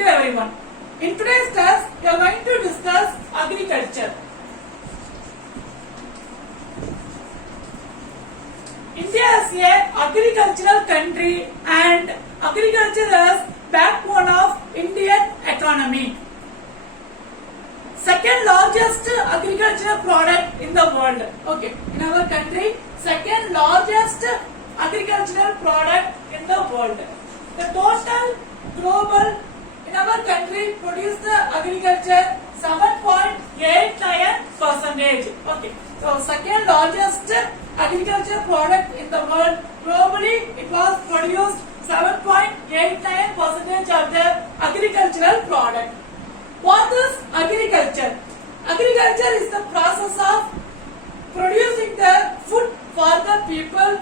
to everyone. In today's class, we are going to discuss agriculture. India is a agricultural country and agriculture is backbone of Indian economy. Second largest agricultural product in the world. Okay, in our country, second largest agricultural product in the world. The total global in our country produced the agriculture 7.89%. Okay, so second largest agriculture product in the world. Globally, it was produced 7.89% of the agricultural product. What is agriculture? Agriculture is the process of producing the food for the people,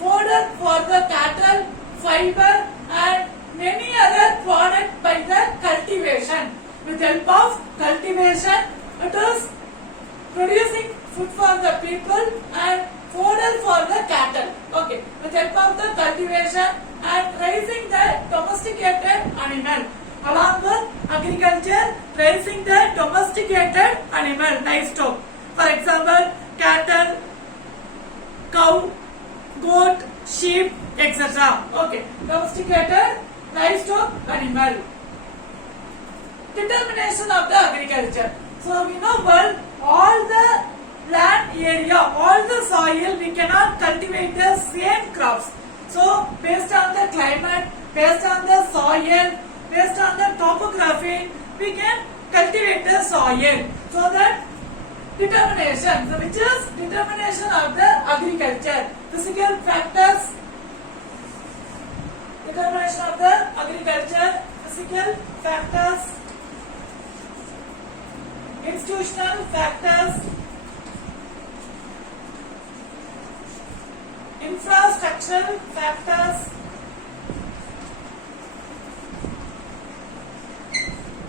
fodder for the cattle, fiber and many other products by the cultivation. With help of cultivation, it is producing food for the people and fodder for the cattle. Okay, with help of the cultivation and raising the domesticated animal. Along with agriculture, raising the domesticated animal, livestock. For example, cattle, cow, goat, sheep, etc. Okay, domesticated livestock animal. Determination of the agriculture. So we know well all the land area, all the soil, we cannot cultivate the same crops. So based on the climate, based on the soil, based on the topography, we can cultivate the soil. So that determination, so which is determination of the agriculture. Physical factors, determination of the agriculture, physical factors, institutional factors, infrastructural factors,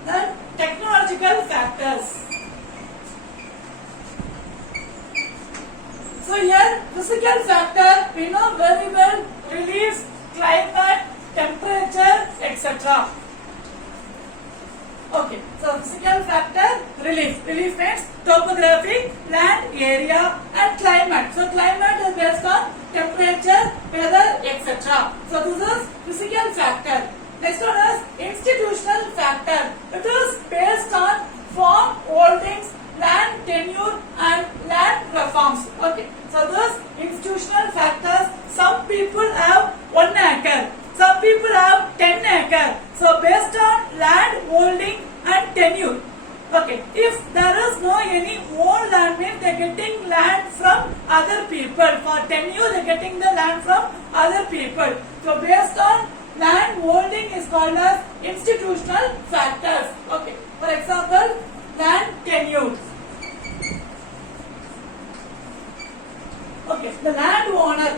then technological factors. So here physical factor we know very well, relief, climate, temperature, etc. Okay, so physical factor, relief. Relief means topography, land area and climate. So climate is based on temperature, weather, etc. So this is physical factor. Next one is institutional factor. It is based on farm holdings, land tenure and land reforms. Okay, so this institutional factors, some people have 1 acre, some people have 10 acre. So based on land holding and tenure. Okay, if there is no any own land, means they are getting land from other people. For tenure they are getting the land from other people. So based on land holding is called as institutional factors. Okay, for example, land tenure. Okay, the landowner.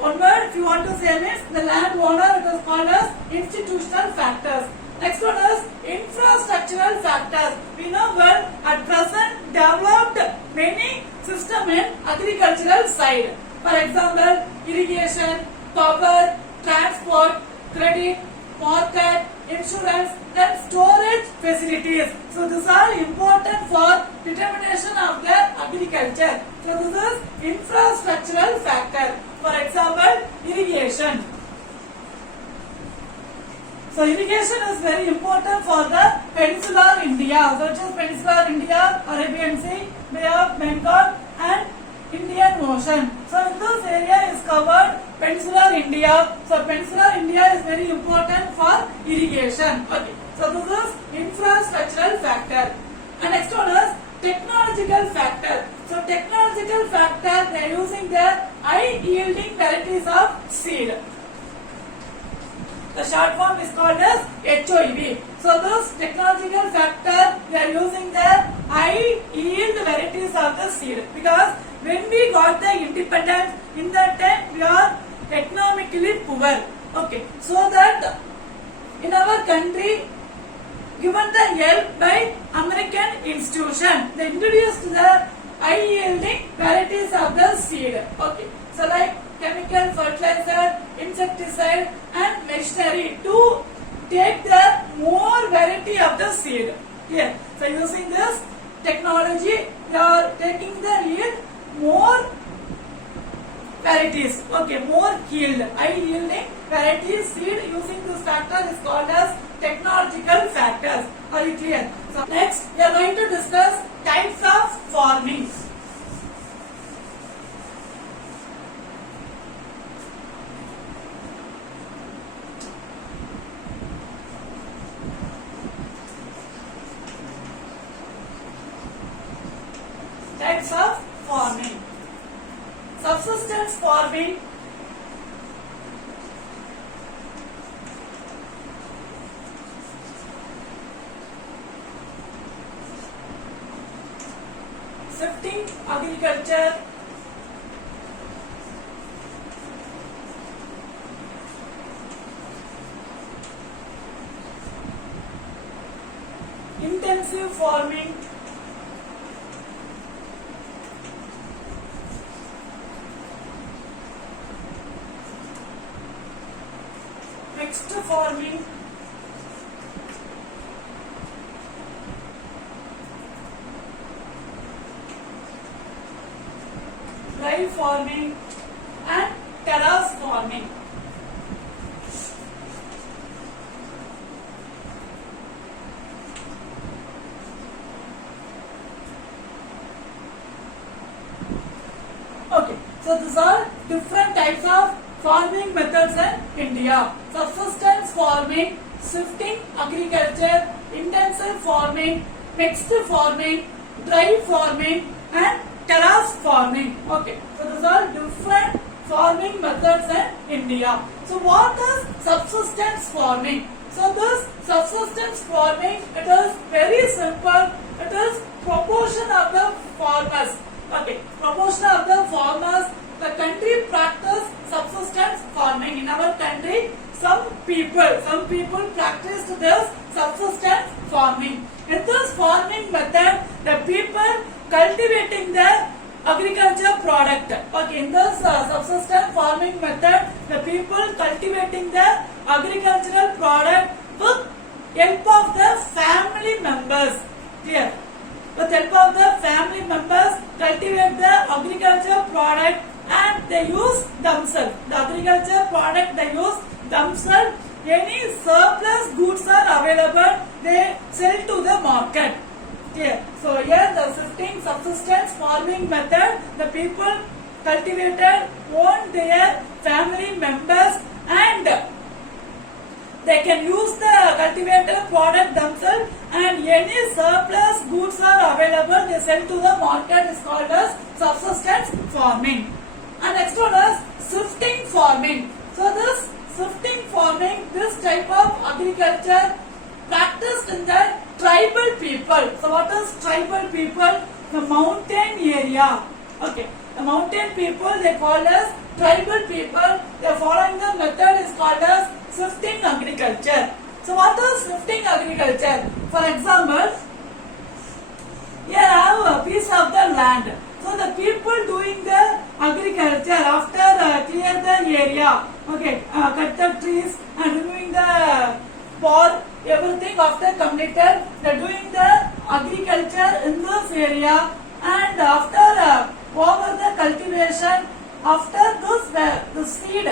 One word if you want to say means the landowner, it is called as institutional factors. Next one is infrastructural factors. We know well at present developed many system in agricultural side. For example, irrigation, power, transport, credit, market, insurance, then storage facilities. So these are important for determination of the agriculture. So this is infrastructural factor. For example, irrigation. So irrigation is very important for the peninsular India. So which is peninsular India, Arabian Sea, Bay of Bengal and Indian Ocean. So in this area is covered peninsular India. So peninsular India is very important for irrigation. Okay. So this is infrastructural factor. And next one is technological factor. So technological factor, they are using the high yielding varieties of seed. The short form is called as HOEV. So this technological factor, we are using the high yield varieties of the seed, because when we got the independence, in that time we are economically poor. Okay, so that in our country, given the help by American institution, they introduced the high yielding varieties of the seed. Okay, so like chemical fertilizer, insecticide and machinery to take the more the seed. Here, so using this technology, we are taking the yield more varieties. Okay, more yield, high yielding varieties seed using this factor is called as technological factors. Are you clear? So next, we are going to discuss types of farming. Types of farming. Subsistence farming, shifting agriculture, intensive farming, mixed farming, dry farming and terrace farming. Okay, so these are different types of farming methods in India. Subsistence farming, shifting agriculture, intensive farming, mixed farming, dry farming and terrace farming. Okay, so these are different farming methods in India. So what is subsistence farming? So this subsistence farming, it is very simple. It is proportion of the farmers. Okay, proportion of the farmers. The country practice subsistence farming. In our country, some people practiced this subsistence farming. In this farming method, the people cultivating the agriculture product. Okay, in this subsistence farming method, the people cultivating the agricultural product with help of the family members. Here, with help of the family members, cultivate the agriculture product and they use themselves. The agriculture product they use themselves. Any surplus goods are available, they sell to the market. Here, so here the shifting subsistence farming method, the people cultivated own their family members and they can use the cultivated product themselves and any surplus goods are available, they sell to the market is called as subsistence farming. And next one is shifting farming. So this shifting farming, this type of agriculture practiced in the tribal people. So what is tribal people? The mountain area. Okay, the mountain people they call as tribal people. They are following the method is called as shifting agriculture. So what is shifting agriculture? For example, here I have a piece of the land. So the people doing the agriculture after clear the area, okay, cut the trees and removing the for everything after completed, they are doing the agriculture in this area and after over the cultivation, after this the seed,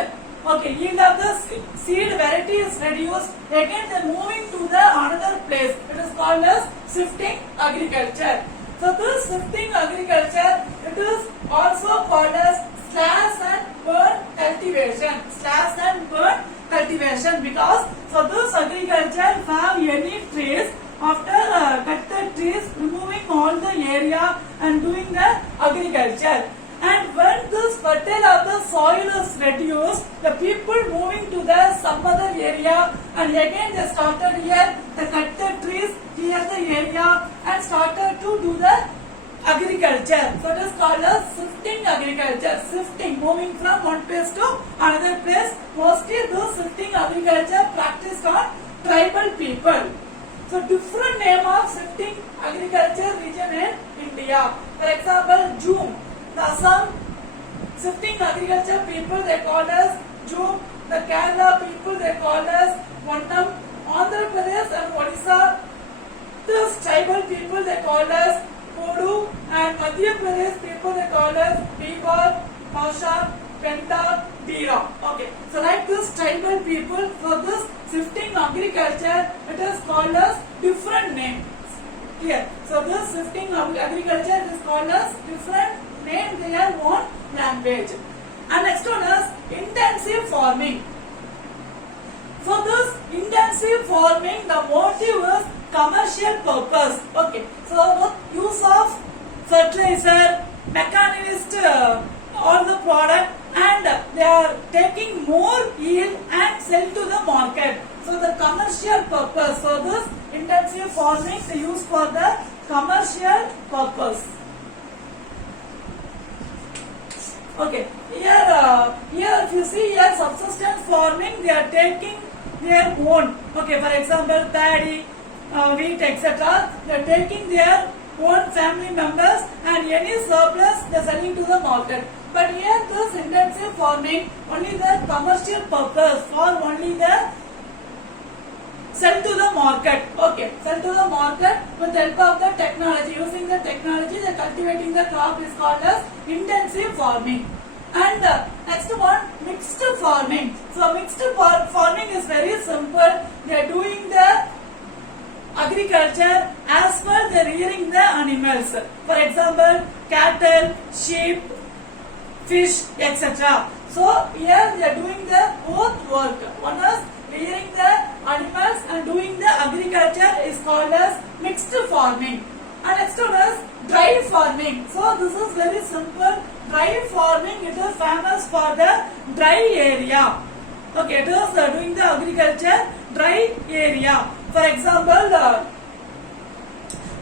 okay, yield of the seed variety is reduced, again they are moving to the another place. It is called as shifting agriculture. So this shifting agriculture, it is also called as slash and burn cultivation. Slash and burn cultivation because so this agriculture have any trees after cut the trees, removing all the area and doing the agriculture. And when this fertile of the soil is reduced, the people moving to the some other area and again they started here, they cut the trees, clear the area and started to do the agriculture. So it is called as shifting agriculture. Shifting, moving from one place to another place. Mostly this shifting agriculture practiced on tribal people. So different name of shifting agriculture region in India. For example, Jhum. The Assam shifting agriculture people they call as Jhum. The Kerala people they call as Vannam. Andhra Pradesh and Odisha called as Bebor, Maushar, Penta, Dira. Okay, so like this tribal people, for this shifting agriculture, it is called as different names. Clear? So this shifting agriculture is called as different name, their own language. And next one is intensive farming. For this intensive farming, the motive is commercial purpose. Okay, so the use of fertilizer, mechanized all the product, and they are taking more yield and sell to the market. So the commercial purpose. So this intensive farming they use for the commercial purpose. Okay, here if you see here subsistence farming, they are taking their own. Okay, for example, paddy, wheat, etc. They are taking their own family members, and any surplus they are selling to the market. But here this intensive farming, only the commercial purpose, for only the sell to the market. Okay, sell to the market with the help of the technology. Using the technology, the cultivating the crop is called as intensive farming. And next one, mixed farming. So mixed farming is very simple. They are doing the agriculture as well they are rearing the animals. For example, cattle, sheep, fish, etc. So here they are doing the both work. One is rearing the animals and doing the agriculture is called as mixed farming. And next one is dry farming. So this is very simple. Dry farming, it is famous for the dry area. Okay, it is doing the agriculture dry area. For example,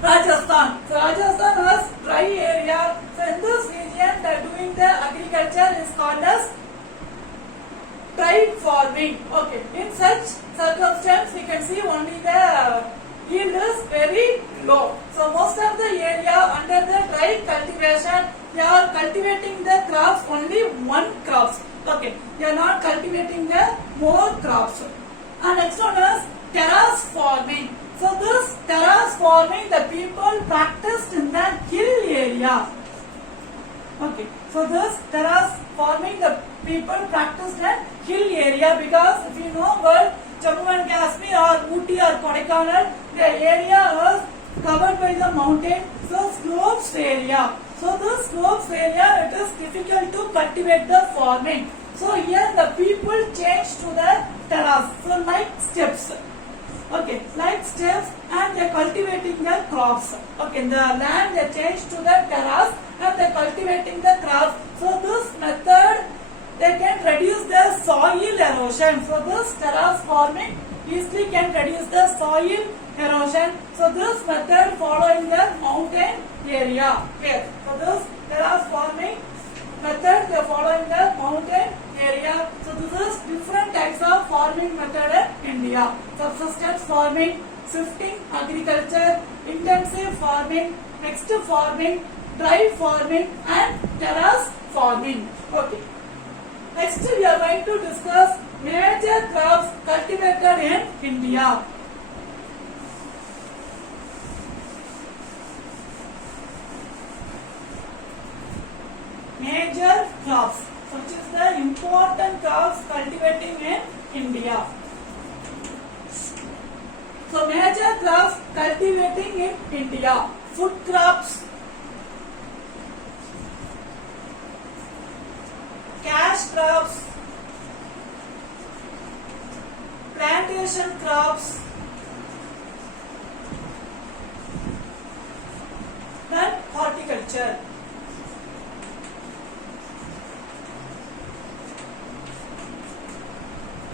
Rajasthan. So Rajasthan has dry area. So in this region, they are doing the agriculture is called as dry farming. Okay, in such circumstance, we can see only the yield is very low. So most of the area under the dry cultivation, they are cultivating the crops only one crops. Okay, they are not cultivating the more crops. And next one is terrace farming. So this terrace farming, the people practiced in the hill area. Okay, so this terrace farming, the people practiced in hill area, because if you know well, Jammu and Kashmir or Ooty or Kodaikanal, the area is covered by the mountain, so slopes area. So this slopes area, it is difficult to cultivate the farming. So here the people change to the terrace, so like steps. Okay, like steps, and they are cultivating the crops. Okay, in the land they change to the terrace and they are cultivating the crops. So this method, they can reduce the soil erosion. So this terrace farming easily can reduce the soil erosion. So this method following the mountain area. Here, so this terrace farming method, they are following the mountain area. So this is different types of farming method in India. Subsistence farming, shifting agriculture, intensive farming, mixed farming, dry farming, and terrace farming. Okay. Next we are going to discuss major crops cultivated in India. Major crops, which is the important crops cultivating in India. So major crops cultivating in India: food crops, cash crops, plantation crops, then horticulture.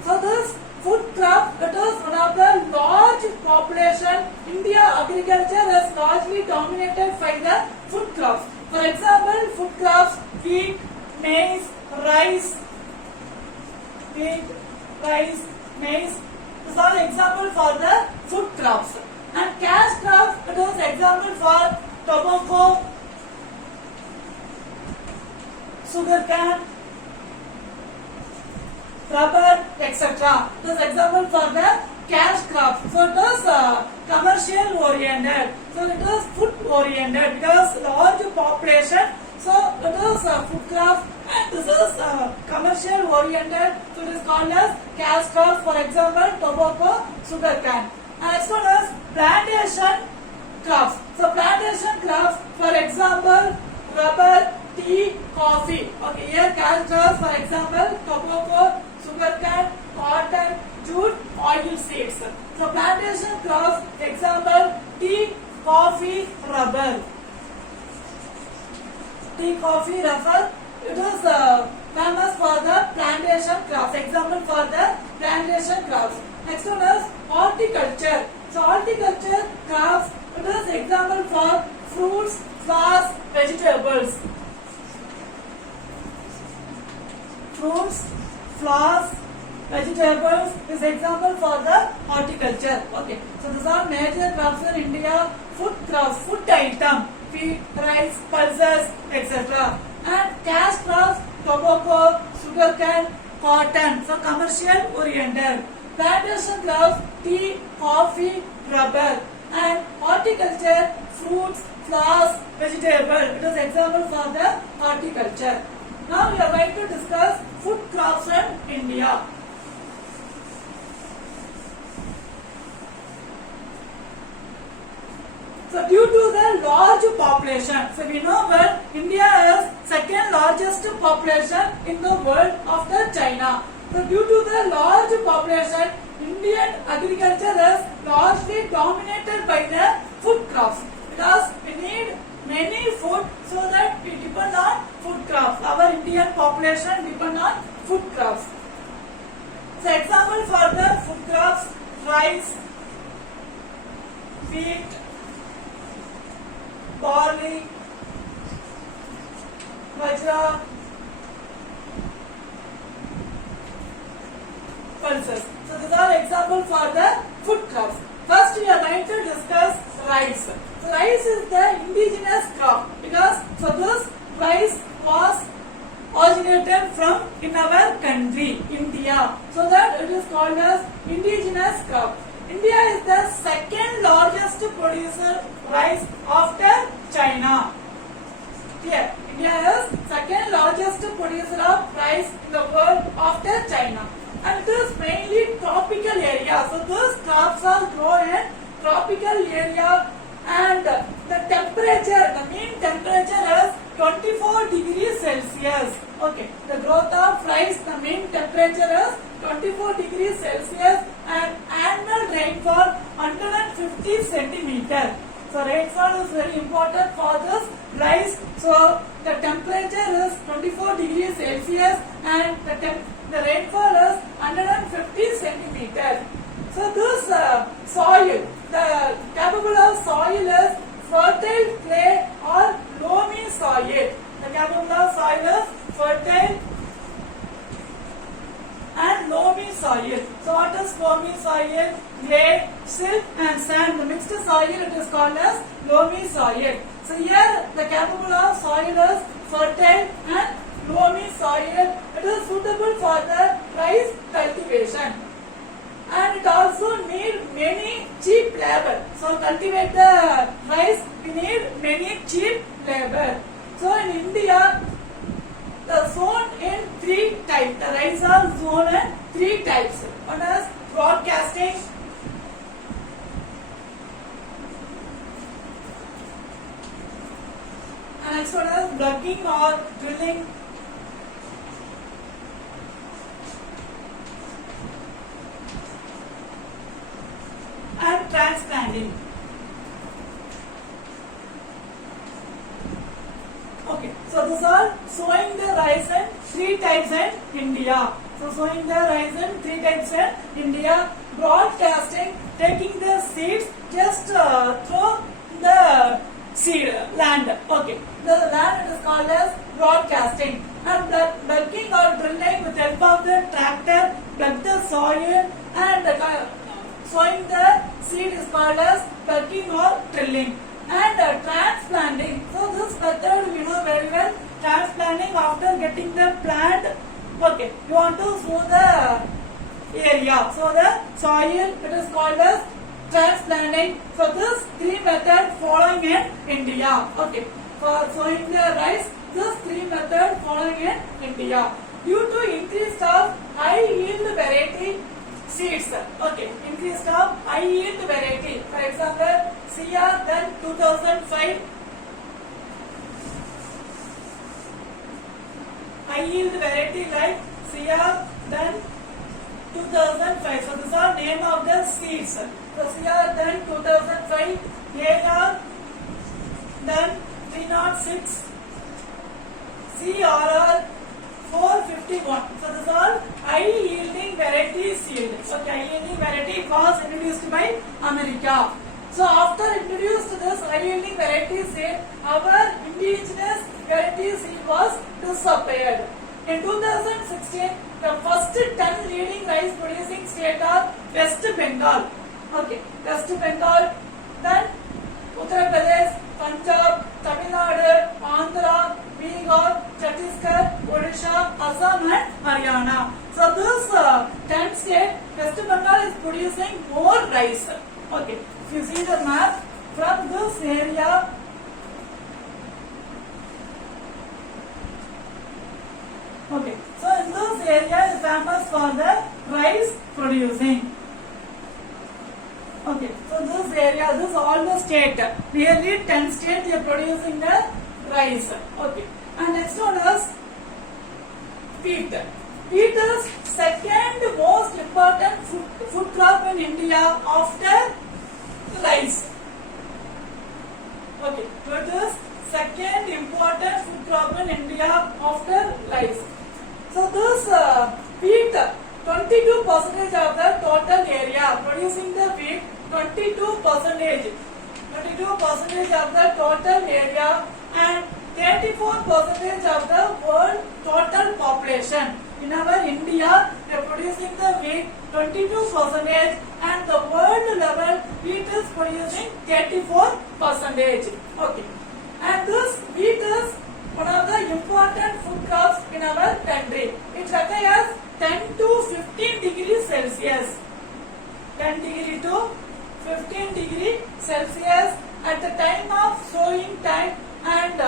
So this food crop, it is one of the large population. India agriculture is largely dominated by the food crops. For example, food crops: wheat, maize, rice, wheat, rice, maize. These are example for the food crops. And cash crops, it is example for tobacco, sugarcane, rubber, etc. This example for the cash crop. So it is commercial oriented. So it is food oriented because large population. So it is food crops, and this is commercial oriented. So it is called as cash crops. For example, tobacco, sugarcane. As well as plantation crops. So plantation crops, for example, rubber, tea, coffee. Okay, here cash crops, for example, tobacco, sugarcane, cotton, jute, oil seeds. So plantation crops, example, tea, coffee, rubber. Tea, coffee, rubber. It is famous for the plantation crops. Example for the plantation crops. Next one is horticulture. So horticulture crops, it is example for fruits, flowers, vegetables. Fruits, flowers, vegetables is example for the horticulture. Okay, so these are major crops in India. Food crops, food item, wheat, rice, pulses, etc. And cash crops, tobacco, sugarcane, cotton. So commercial oriented. Plantation crops, tea, coffee, rubber. And horticulture, fruits, flowers, vegetable. It is example for the horticulture. Now we are going to discuss food crops in India. So due to the large population, so we know that India is second largest population in the world after China. So due to the large population, Indian agriculture is largely dominated by the food crops because we need many food so that we depend on food crops. Our Indian population depend on food crops. So example for the food crops, rice, wheat, barley, bajra, pulses. So these are examples for the food crops. First we are going to discuss rice. So rice is the indigenous crop because for this rice was originated from in our country, India. So that it is called as indigenous crop. India is the second largest producer rice after China. Here, India is second largest producer of rice in the world after China. And it is mainly tropical area. So those crops are grown in tropical area and the temperature, the mean temperature is 24 degrees Celsius. Okay, the growth of rice, the mean temperature is 24 degrees Celsius and annual rainfall 150 centimeter. So rainfall is very important for this rice. So the temperature is 24 degrees Celsius and the rainfall is 150 centimeter. So this soil, the capable of soil is fertile clay or loamy soil. The capable of soil is fertile and loamy soil. So what is loamy soil? Clay, silt and sand. The mixed soil it is called as loamy soil. So here the capable of soil is fertile and loamy soil. It is suitable for the rice cultivation. And it also need many cheap labor. So cultivate the rice, we need many cheap labor. So in India, the zone in three types. The rice are zone in three types. One is broadcasting, and next one is plugging or drilling, and transplanting. Okay, so these are sowing the rice in three types in India. So sowing the rice in three types in India. Broadcasting, taking the seeds just through the seed land. Okay, the land it is called as broadcasting. And plugging or drilling with the help of the tractor, plug the soil and sowing the seed is called as plugging or drilling. And transplanting. So this method you know very well. Transplanting after getting the plant. Okay, you want to sow the area. So the soil it is called as transplanting. So this three methods following in India. Okay, for sowing the rice, These three methods following in India. Due to increase of high yield variety seeds. Okay, increase of high yield variety. For example, CR then 2005. High yield variety like CR then 2005. So these are name of the seeds. So CR then 2005, AR then 306, CRR 451. So these are high yielding variety seed. Okay, high yielding variety was introduced by America. So after introduced this high yielding variety seed, our indigenous variety seed was disappeared. In 2016, the first 10 leading rice producing state are West Bengal. Okay, West Bengal, then Uttar Pradesh, Punjab, Tamil Nadu, Andhra, Bihar, Chhattisgarh, Odisha, Assam and Haryana. So this 10 states, West Bengal is producing more rice. Okay, if you see the map from this area, okay, so in this area is famous for the rice producing. Okay, so this area, this is all the state, nearly 10 states they are producing the rice. Okay, and next one is wheat. Wheat is second most important food crop in India after rice. Okay, wheat is second important food crop in India after rice. So this wheat, 22% of the total area producing the wheat, 22% of the total area and 34% of the world total population. In our India, they are producing the wheat 22% and the world level wheat is producing 34%. Okay, and this wheat is one of the important food crops in our country. It requires 10 to 15 degrees Celsius. 10 degree to 15 degree Celsius at the time of sowing time and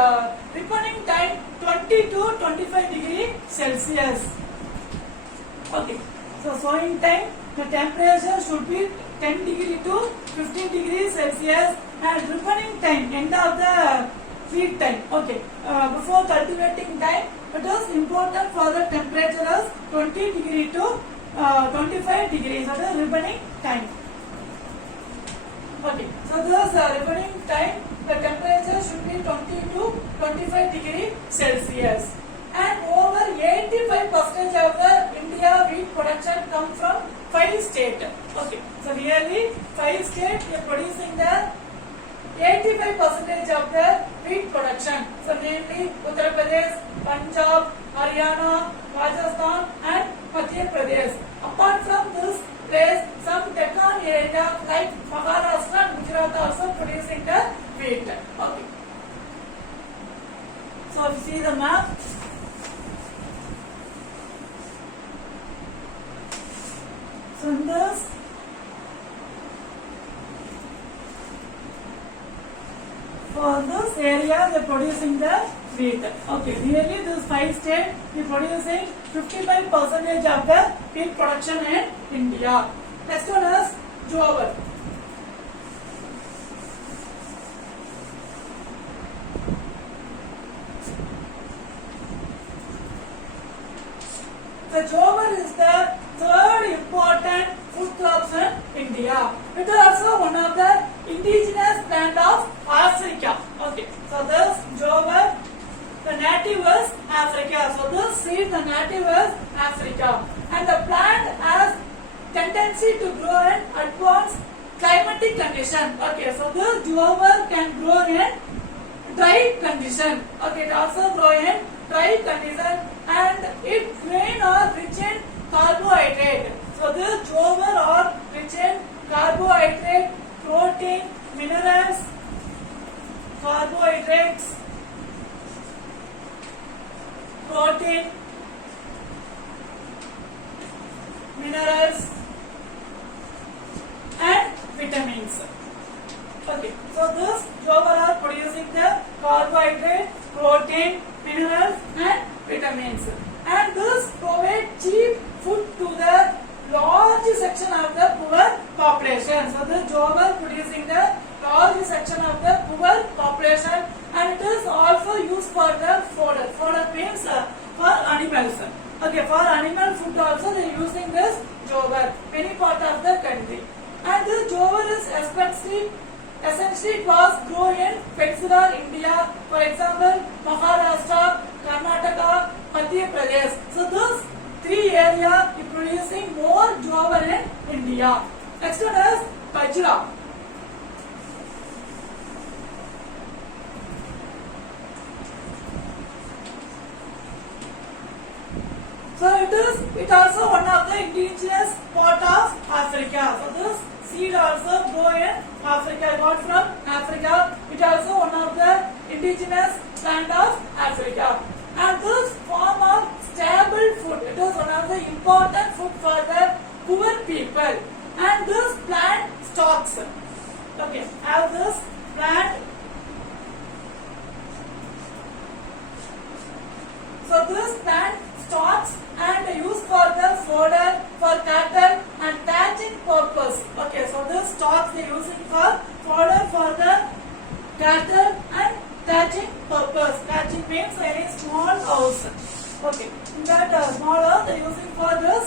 ripening time 20 to 25 degree Celsius. Okay, so sowing time the temperature should be 10 degree to 15 degrees Celsius and ripening time end of the feed time. Okay, before cultivating time it is important for the temperature as 20 degree to 25 degrees at the ripening time. Okay, so this ripening time the temperature should be 20 to 25 degree Celsius and over 85% of the India wheat production comes from 5 states. Okay, so nearly 5 states are producing the 85% of the wheat production. So namely Uttar Pradesh, Punjab, Haryana, Rajasthan and Madhya Pradesh. Apart from this place, some Deccan area like Maharashtra and Gujarat are also producing the wheat. Okay. So if you see the map, so in this for this area they are producing the wheat. Okay, nearly this 5 states they are producing 55% of the wheat production in India. Next one is jowar. The jowar is the third important food crops in India. It is also one of the indigenous plant of Africa. Okay, so this jowar, the native is Africa. So this seed, the native is Africa, and the plant has tendency to grow in advanced climatic condition. Okay, so this jowar can grow in dry condition. Okay, it also grow in dry condition and its grain are rich in carbohydrate. So this jowar are rich in carbohydrate, protein, minerals, carbohydrates, protein, minerals and vitamins. Okay, so this jowar are producing the carbohydrate, protein, minerals and vitamins. And this provide cheap food to the large section of the poor population. So the jowar producing the large section of the poor population, and it is also used for the fodder. Fodder means for animals. Okay, for animal food also they are using this jowar many part of the country. And this jowar is expensive. Essentially, it was grown in peninsular India, for example, Maharashtra, Karnataka, Madhya Pradesh. So, those three areas are producing more jowar in India. Next one is bajra. So, it also one of the indigenous part of Africa. So, this seed also grow in Africa, got from Africa. It also one of the indigenous plant of Africa. And this form of stable food, it is one of the important food for the poor people. And this plant stalks. Okay, have this plant. So this plant stalks and used for the fodder for cattle and thatching purpose. Okay, so this stalks they using for fodder for the cattle and thatching purpose. Thatching means a small house. Okay, in that small house they using for this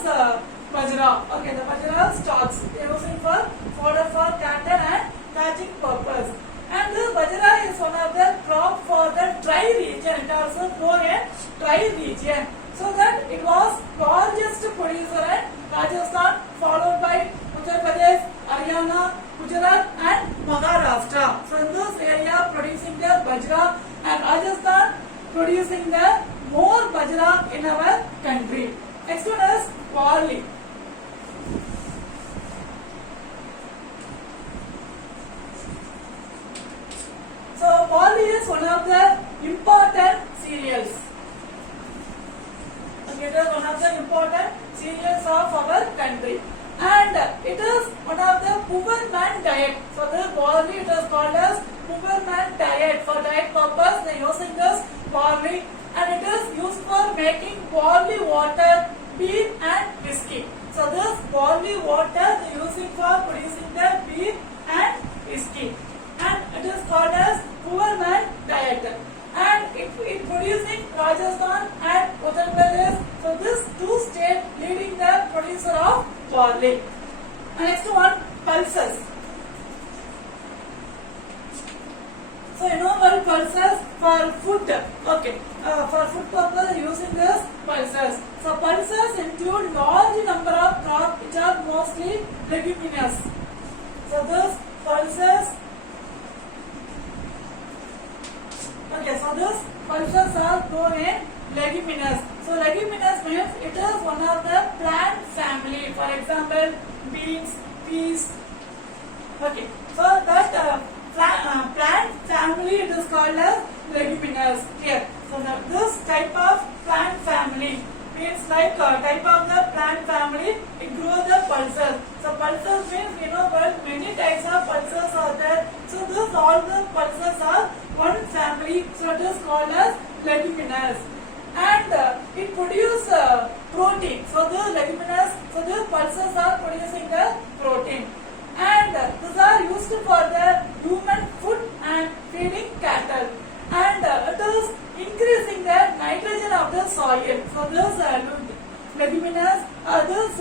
bajra. Okay, the bajra stalks they using for fodder for cattle and thatching purpose. And this bajra is one of the crop for the dry region. It also grown in dry region. So that it was largest producer in Rajasthan, followed by Uttar Pradesh, Haryana, Gujarat and Maharashtra. So in this area producing the bajra, and Rajasthan producing the more bajra in our country. Next one is barley. So barley is one of the important cereals. It is one of the important cereals of our country, and it is one of the poor man diet. So this barley it is called as poor man diet. For diet purpose they are using this barley, and it is used for making barley water, beer and whiskey. So this barley water they are using for producing the beer and whiskey, and it is called as poor man diet. And it producing Rajasthan and Uttar Pradesh. So this two states leading the producer of barley. And next one, pulses. So you know what pulses for food. Okay, for food purpose using this pulses. So pulses include large number of crops which are mostly leguminous. So those pulses. Okay, so these pulses are grown in leguminous. So leguminous means it is one of the plant family. For example, beans, peas. Okay, so that plant family it is called as leguminous. Here, so this type of plant family means like type of the plant family it grows the pulses. So pulses means you know but many types of pulses are there. So this all the pulses are one family, so it is called as leguminous, and it produces protein. So the leguminous, so the pulses are producing the protein, and these are used for the human food and feeding cattle, and it is increasing the nitrogen of the soil. So this leguminous, this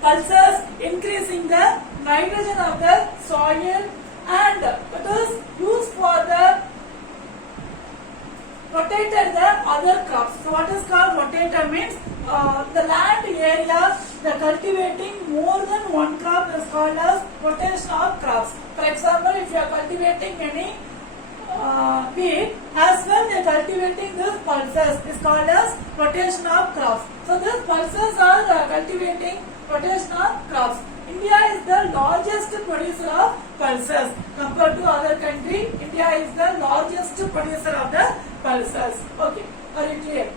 pulses increasing the nitrogen of the soil, and it is used for the rotated the other crops. So what is called rotator means the land area the cultivating more than one crop is called as rotation of crops. For example, if you are cultivating any wheat, as well they are cultivating this pulses is called as rotation of crops. So these pulses are cultivating rotation of crops. India is the largest producer of pulses compared to other country. India is the largest producer of the pulses. Okay, are you clear?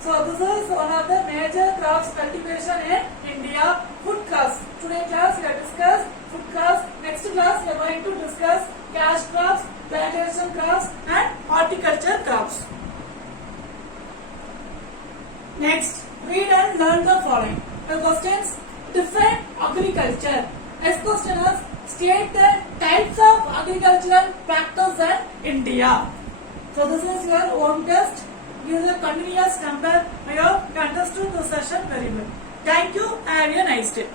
So this is one of the major crops cultivation in India. Food crops. Today class we have discussed food crops. Next class we are going to discuss cash crops, plantation crops and agriculture. Next question is state the types of agricultural practice in India. So this is your own test. This is a continuous number. I hope you understood the session very well. Thank you and have a nice day.